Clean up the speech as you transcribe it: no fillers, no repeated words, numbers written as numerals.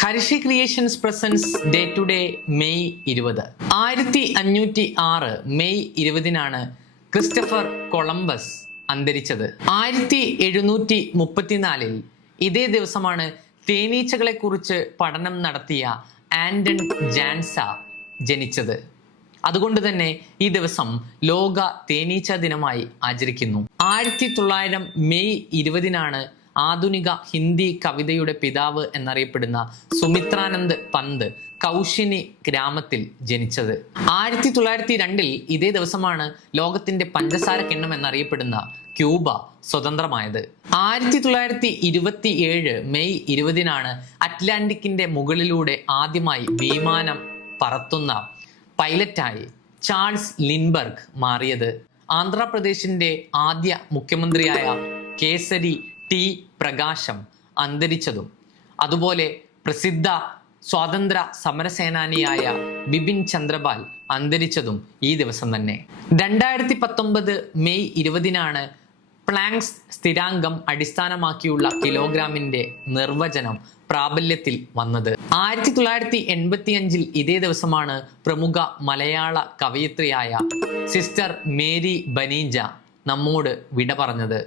Hershey creations presents day to day May 20. 1506 May 20-നാണ് Christopher Columbus അന്തരിച്ചത്. 1734 ഇതേ ദിവസമാണ് തേനീച്ചകളെ കുറിച്ച് പഠനം നടത്തിയ ആന്റൺ ജാൻസ ജനിച്ചത്. അതുകൊണ്ട് തന്നെ ഈ ദിവസം ലോക തേനീച്ച ദിനമായി ആചരിക്കുന്നു. 1900 മെയ് 20-നാണ് ആധുനിക ഹിന്ദി കവിതയുടെ പിതാവ് എന്നറിയപ്പെടുന്ന സുമിത്രാനന്ദ് പന്ത് കൗശിനി ഗ്രാമത്തിൽ ജനിച്ചത്. 1902 ഇതേ ദിവസമാണ് ലോകത്തിന്റെ പഞ്ചസാര കിണ്ണം എന്നറിയപ്പെടുന്ന ക്യൂബ സ്വതന്ത്രമായത്. 1927 മെയ് 20-നാണ് അറ്റ്ലാന്റിക്കിന്റെ മുകളിലൂടെ ആദ്യമായി വിമാനം പറത്തുന്ന പൈലറ്റായി ചാൾസ് ലിൻബർഗ് മാറിയത്. ആന്ധ്രാപ്രദേശിന്റെ ആദ്യ മുഖ്യമന്ത്രിയായ കേസരി ടി പ്രകാശം അന്തരിച്ചതും അതുപോലെ പ്രസിദ്ധ സ്വാതന്ത്ര്യ സമരസേനാനിയായ ബിപിൻ ചന്ദ്രപാൽ അന്തരിച്ചതും ഈ ദിവസം തന്നെ. 2019 മെയ് 20-നാണ് പ്ലാങ്ക്സ് സ്ഥിരാങ്കം അടിസ്ഥാനമാക്കിയുള്ള കിലോഗ്രാമിന്റെ നിർവചനം പ്രാബല്യത്തിൽ വന്നത്. 1985 ഇതേ ദിവസമാണ് പ്രമുഖ മലയാള കവയിത്രിയായ സിസ്റ്റർ മേരി ബനീജ നമ്മോട് വിട പറഞ്ഞത്.